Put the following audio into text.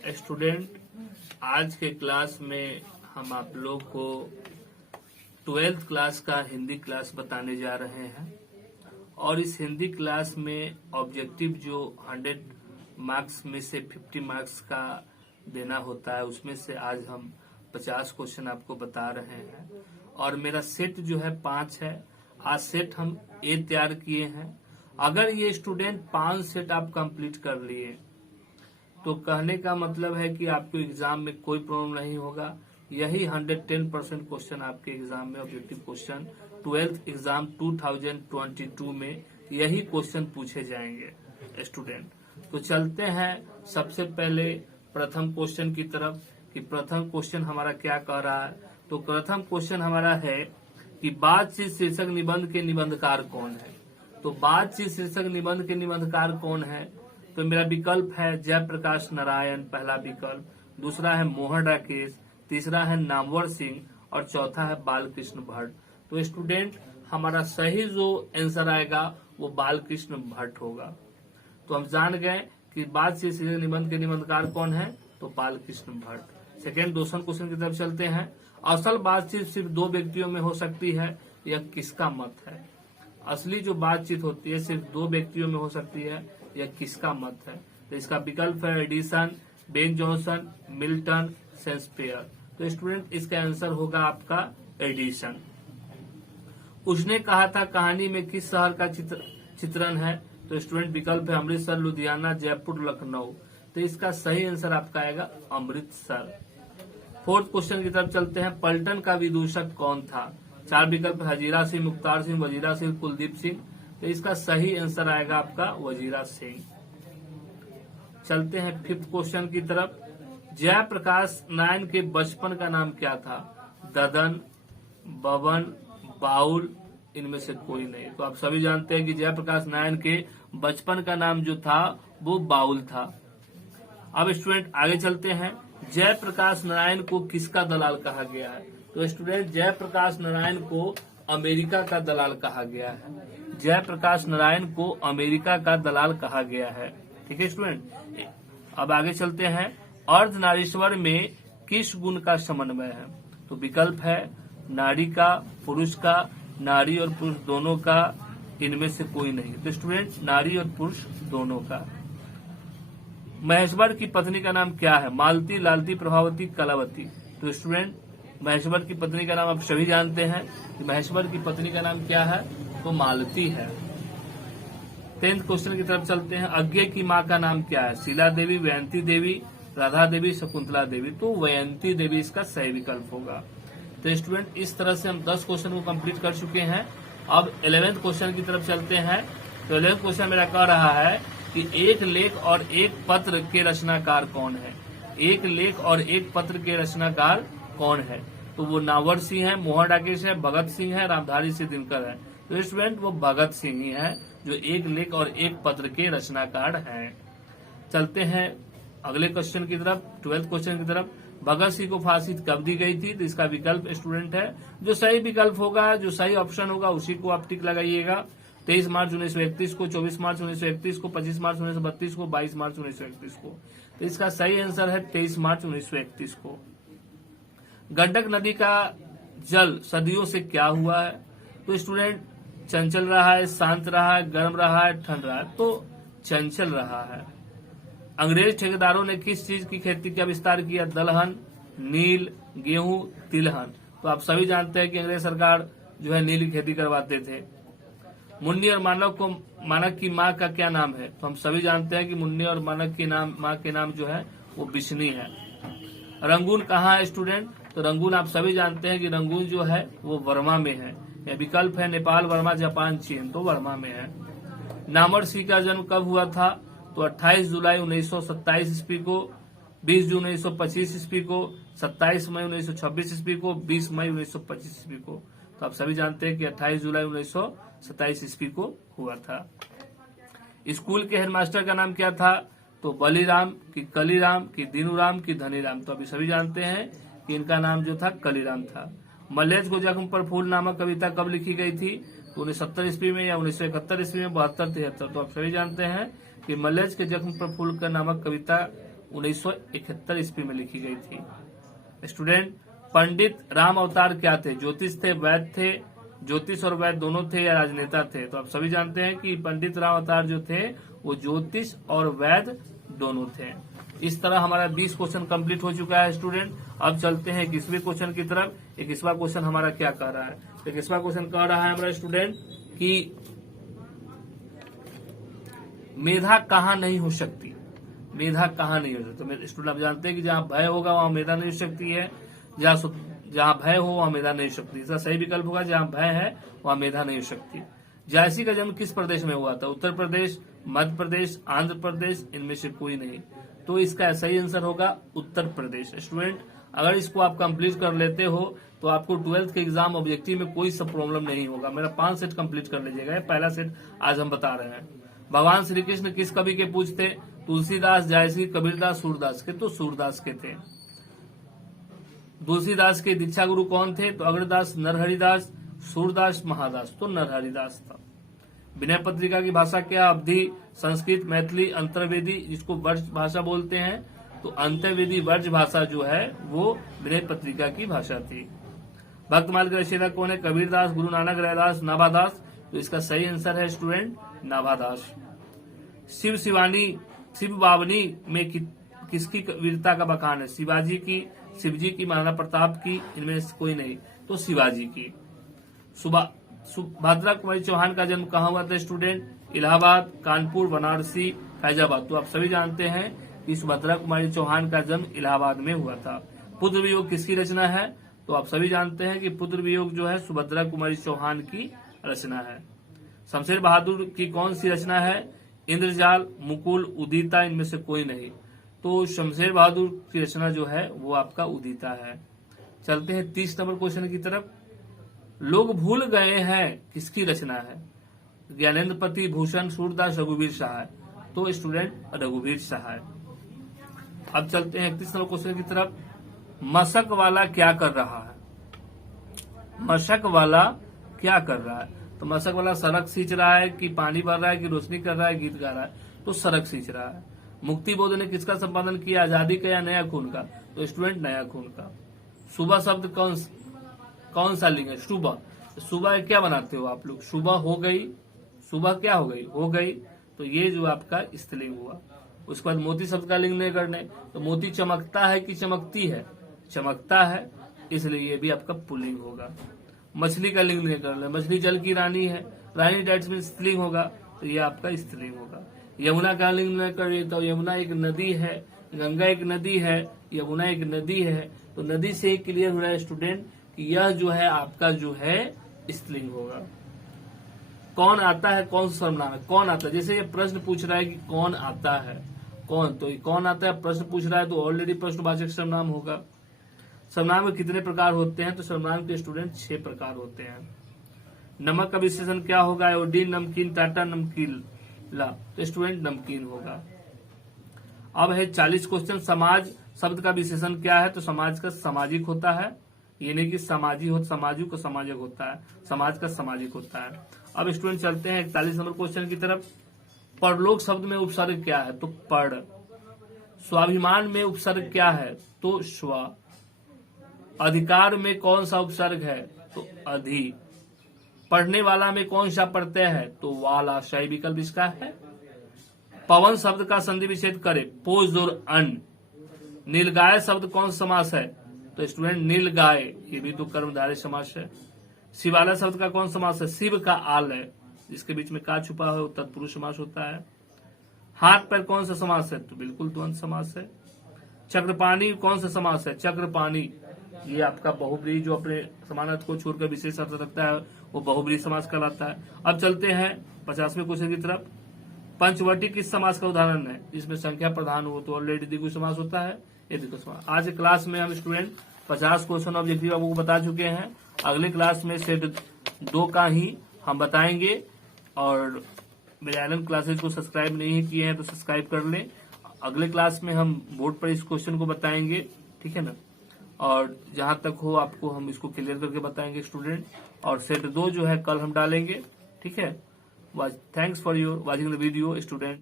Student, आज के class में हम आप लोग को 12th क्लास का हिंदी क्लास बताने जा रहे हैं और इस हिंदी क्लास में ऑब्जेक्टिव जो 100 मार्क्स में से 50 मार्क्स का देना होता है उसमें से आज हम 50 क्वेश्चन आपको बता रहे हैं और मेरा सेट जो है 5 है। आज सेट हम ए तैयार किए हैं। अगर ये स्टूडेंट 5 सेट आप कंप्लीट कर लिए तो कहने का मतलब है कि आपको एग्जाम में कोई प्रॉब्लम नहीं होगा। यही 110% क्वेश्चन आपके एग्जाम में ऑब्जेक्टिव क्वेश्चन 12th एग्जाम 2022 में यही क्वेश्चन पूछे जाएंगे स्टूडेंट। तो चलते हैं सबसे पहले प्रथम क्वेश्चन की तरफ कि प्रथम क्वेश्चन हमारा क्या कह रहा है। तो प्रथम क्वेश्चन हमारा है कि बातचीत शीर्षक निबंध के निबंधकार कौन है। तो बातचीत शीर्षक निबंध के निबंधकार कौन है। तो मेरा विकल्प है जयप्रकाश नारायण पहला विकल्प, दूसरा है मोहन राकेश, तीसरा है नामवर सिंह और चौथा है बालकृष्ण भट्ट। तो स्टूडेंट हमारा सही जो आंसर आएगा वो बालकृष्ण भट्ट होगा। तो हम जान गए कि बातचीत शीर्षक निबंध के निबंधकार कौन है, तो बालकृष्ण भट्ट। सेकेंड दूसरा क्वेश्चन की तरफ चलते हैं। असल बातचीत सिर्फ 2 व्यक्तियों में हो सकती है, यह किसका मत है। असली जो बातचीत होती है सिर्फ 2 व्यक्तियों में हो सकती है, यह किसका मत है। तो इसका विकल्प है Edison, Ben Jonson, Milton, Shakespeare. तो स्टूडेंट इसका आंसर होगा आपका एडिसन। उसने कहा था कहानी में किस शहर का चित्रण है। तो स्टूडेंट विकल्प है अमृतसर, लुधियाना, जयपुर, लखनऊ। तो इसका सही आंसर आपका आएगा अमृतसर। फोर्थ क्वेश्चन की तरफ चलते हैं। पलटन का विदूषक कौन था। 4 विकल्प हजीरा सिंह, मुख्तार सिंह, वजीरा सिंह, कुलदीप सिंह। तो इसका सही आंसर आएगा आपका वजीरा सिंह। चलते हैं फिफ्थ क्वेश्चन की तरफ। जयप्रकाश नारायण के बचपन का नाम क्या था। ददन, बबन, बाउल, इनमें से कोई नहीं। तो आप सभी जानते हैं कि जयप्रकाश नारायण के बचपन का नाम जो था वो बाउल था। अब स्टूडेंट आगे चलते हैं। जयप्रकाश नारायण को किसका दलाल कहा गया है। तो स्टूडेंट जयप्रकाश नारायण को अमेरिका का दलाल कहा गया है। जयप्रकाश नारायण को अमेरिका का दलाल कहा गया है। ठीक है स्टूडेंट। अब आगे चलते हैं। अर्धनारीश्वर में किस गुण का समन्वय है। तो विकल्प है नारी का, पुरुष का, नारी और पुरुष दोनों का, इनमें से कोई नहीं। तो स्टूडेंट नारी और पुरुष दोनों का। महेश्वर की पत्नी का नाम क्या है। मालती, लालती, प्रभावती, कलावती। तो स्टूडेंट महेश्वर की पत्नी का नाम आप सभी जानते हैं कि महेश्वर की पत्नी का नाम क्या है, तो मालती है। 10th क्वेश्चन की तरफ चलते हैं। अज्ञे की माँ का नाम क्या है। शीला देवी, वयंती देवी, राधा देवी, शकुंतला देवी। तो वयंती देवी इसका सही विकल्प होगा। तो स्टूडेंट इस तरह से हम 10 क्वेश्चन को कंप्लीट कर चुके हैं। अब 11th क्वेश्चन की तरफ चलते हैं। तो 11th क्वेश्चन मेरा कह रहा है कि एक लेख और एक पत्र के रचनाकार कौन है। एक लेख और एक पत्र के रचनाकार कौन है। तो वो नामवर सिंह है, मोहन राकेश है, भगत सिंह है, रामधारी सिंह दिनकर है। तो स्टूडेंट वो भगत सिंह ही है जो एक लेख और एक पत्र के रचनाकार हैं। चलते हैं अगले क्वेश्चन की तरफ, 12th क्वेश्चन की तरफ। भगत सिंह को फांसी कब दी गई थी। तो इसका विकल्प स्टूडेंट है जो सही विकल्प होगा, जो सही ऑप्शन होगा उसी को आप टिक लगाइएगा। 23 मार्च 1931 को, 24 मार्च 1931 को, 25 मार्च 1932 को, 22 मार्च 1931 को। तो इसका सही आंसर है 23 मार्च 1931 को। गंडक नदी का जल सदियों से क्या हुआ है। तो स्टूडेंट चंचल रहा है, शांत रहा है, गर्म रहा है, ठंड रहा है। तो चंचल रहा है। अंग्रेज ठेकेदारों ने किस चीज की खेती का विस्तार किया। दलहन, नील, गेहूं, तिलहन। तो आप सभी जानते हैं कि अंग्रेज सरकार जो है नील की खेती करवाते थे। मुन्नी और मानक की माँ का क्या नाम है। तो हम सभी जानते हैं कि मुन्नी और मानक की माँ के नाम जो है वो बिश्नी है। रंगून कहाँ है स्टूडेंट। तो रंगून आप सभी जानते हैं कि रंगून जो है वो वर्मा में है। यह विकल्प है नेपाल, वर्मा, जापान, चीन। तो वर्मा में है। नामवर सिंह का जन्म कब हुआ था। तो 28 जुलाई 1927 ईस्वी को, 20 जून 1925 ईस्वी को, 27 मई 1926 ईस्वी को, 20 मई 1925 ईस्वी को। तो आप सभी जानते हैं कि 28 जुलाई 1927 ईस्वी को हुआ था। स्कूल के हेडमास्टर का नाम क्या था। तो बलीराम, की कलीराम, की दीनूराम, की धनीराम। तो अभी सभी जानते हैं कि इनका नाम जो था कलीराम था। मल्लेज को जख्म पर फूल नामक कविता कब लिखी गई थी। तो 1970 ईस्वी में या 1971 ईस्वी में, 72, 73। तो आप सभी जानते हैं कि मल्लेज के जख्म पर फूल का नामक कविता 1971 ईस्वी में लिखी गई थी। स्टूडेंट, पंडित राम अवतार क्या थे? ज्योतिष थे, वैद्य थे, ज्योतिष और वैद्य दोनों थे या राजनेता थे? तो आप सभी जानते हैं कि पंडित राम अवतार जो थे वो ज्योतिष और वैद्य दोनों थे। इस तरह हमारा 20 क्वेश्चन कंप्लीट हो चुका है स्टूडेंट। अब चलते हैं 21वें क्वेश्चन की तरफ। 21वां क्वेश्चन हमारा क्या कह रहा है? 21वां क्वेश्चन कह रहा है हमारा स्टूडेंट कि मेधा कहाँ नहीं हो सकती? मेधा कहाँ नहीं हो सकती? तो स्टूडेंट आप जानते हैं कि जहाँ भय होगा वहाँ मेधा नहीं हो सकती है, जहाँ भय हो वहाँ मेधा नहीं हो सकती। इसका सही विकल्प होगा जहाँ भय है वहाँ मेधा नहीं हो सकती। जायसी का जन्म किस प्रदेश में हुआ था? उत्तर प्रदेश, मध्य प्रदेश, आंध्र प्रदेश, इनमें से कोई नहीं। तो इसका सही आंसर होगा उत्तर प्रदेश। स्टूडेंट, अगर इसको आप कंप्लीट कर लेते हो तो आपको 12th के एग्जाम ऑब्जेक्टिव में कोई सब प्रॉब्लम नहीं होगा। मेरा 5 सेट कंप्लीट कर लीजिएगा। पहला सेट आज हम बता रहे हैं। भगवान श्री कृष्ण किस कवि के पूज्य थे? तुलसीदास, जायसी, कबीरदास, सूरदास के? तो सूरदास के थे। तुलसीदास के दीक्षा गुरु कौन थे? तो अग्रदास, नरहरिदास, सूरदास, महादास? तो नरहरिदास था। विनय पत्रिका की भाषा क्या? अवधी, संस्कृत, मैथिली, अंतर्वेदी, जिसको वर्ज भाषा बोलते हैं। तो अंतर्वेदी वर्ज भाषा जो है वो विनय पत्रिका की भाषा थी। भक्तमाल के रचयिता कौन है? कबीरदास, गुरु नानक, रैदास, नाभादास? तो इसका सही आंसर है स्टूडेंट नाभादास। शिव बावनी में किसकी वीरता का बखान है? शिवाजी की, शिवजी की, महाराणा प्रताप की? इनमें से कोई नहीं। तो शिवाजी की। सुभद्रा कुमारी चौहान का जन्म कहाँ हुआ था स्टूडेंट? इलाहाबाद, कानपुर, बनारसी, फैजाबाद? तो आप सभी जानते हैं कि सुभद्रा कुमारी चौहान का जन्म इलाहाबाद में हुआ था। पुत्र वियोग किसकी रचना है? तो आप सभी जानते हैं कि पुत्र वियोग जो है सुभद्रा कुमारी चौहान की रचना है। शमशेर बहादुर की कौन सी रचना है? इंद्रजाल, मुकुल, उदिता? इनमें से कोई नहीं। तो शमशेर बहादुर की रचना जो है वो आपका उदिता है। चलते हैं 30 नंबर क्वेश्चन की तरफ। लोग भूल गए हैं किसकी रचना है? ज्ञानेंद्र पति, भूषण, सूरदास, रघुवीर सहाय? तो स्टूडेंट रघुवीर सहाय। अब चलते हैं 31 नंबर क्वेश्चन की तरफ। मशक वाला क्या कर रहा है? मशक वाला क्या कर रहा है? तो मशक वाला सड़क सींच रहा है कि पानी भर रहा है कि रोशनी कर रहा है, गीत गा रहा है? तो सड़क सींच रहा है। मुक्ति बोध ने किसका संपादन किया? आजादी का या नया खून का? तो स्टूडेंट नया खून का। सुबह शब्द कौन सा लिंग है? सुबह। सुबह क्या बनाते हो आप लोग? सुबह हो गई, सुबह क्या हो गई? हो गई। तो ये जो आपका स्त्रीलिंग हुआ। उसके बाद मोती शब्द का लिंग नहीं करने, तो मोती चमकता है कि चमकती है? चमकता है, इसलिए ये भी आपका पुल्लिंग होगा। मछली का लिंग नहीं करना, मछली जल की रानी है, रानी डेट्स में स्त्रीलिंग होगा, तो ये आपका स्त्रीलिंग होगा। यमुना का लिंग नहीं करिए, तो यमुना एक नदी है, गंगा एक नदी है, यमुना एक नदी है। तो नदी से क्लियर हो रहा है स्टूडेंट कि यह जो है आपका जो है स्त्रीलिंग होगा। कौन आता है, कौन सा सर्वनाम है? कौन आता है, जैसे ये प्रश्न पूछ रहा है कि कौन आता है, कौन, तो कौन आता है प्रश्न पूछ रहा है, तो ऑलरेडी प्रश्नवाचक सर्वनाम होगा। सर्वनाम के कितने प्रकार होते हैं? तो सर्वनाम के स्टूडेंट 6 प्रकार होते हैं। नमक का विशेषण क्या होगा? आयोडीन, नमकीन, टाटा, नमकीन ला? तो स्टूडेंट नमकीन होगा। अब है 40 क्वेश्चन। समाज शब्द का विशेषण क्या है? तो समाज का सामाजिक होता है, ये नहीं कि सामाजिक समाजक होता है, समाज का सामाजिक होता है। अब स्टूडेंट चलते हैं 41 नंबर क्वेश्चन की तरफ। परलोक शब्द में उपसर्ग क्या है? तो पढ़। स्वाभिमान में उपसर्ग क्या है? तो स्व। अधिकार में कौन सा उपसर्ग है? तो अधि। पढ़ने वाला में कौन सा प्रत्यय है? तो वाला। सही विकल्प इसका है। पवन शब्द का संधि विच्छेद करे, पोज और अन। नीलगाय शब्द कौन समास है? तो स्टूडेंट नीलगाय, ये भी तो कर्मधारय समास है। शिवाला शब्द का कौन समास है? शिव का आल है, जिसके बीच में का छुपा है वो तत्पुरुष समास होता है। हाथ पर कौन सा समास है? तो बिल्कुल द्वंद्व समास है। चक्रपाणी कौन सा समास है? चक्रपाणी, ये आपका बहुब्रीहि जो अपने समान अर्थ को छोड़कर विशेष अर्थ रखता है वो बहुब्रीहि समास कहलाता है। अब चलते हैं 50वें क्वेश्चन की तरफ। पंचवटी किस समास का उदाहरण है? जिसमें संख्या प्रधान हो, तो ऑलरेडी द्विगु समास होता है, ये द्विगु समास। आज के क्लास में हम स्टूडेंट 50 क्वेश्चन ऑब्जेक्टिव आपको बता चुके हैं। अगले क्लास में सेट 2 का ही हम बताएंगे। और मेरे आनंद क्लासेज को सब्सक्राइब नहीं किए हैं तो सब्सक्राइब कर लें। अगले क्लास में हम बोर्ड पर इस क्वेश्चन को बताएंगे, ठीक है ना। और जहां तक हो आपको हम इसको क्लियर करके बताएंगे स्टूडेंट। और सेट 2 जो है कल हम डालेंगे, ठीक है। Thanks for your watching the video student.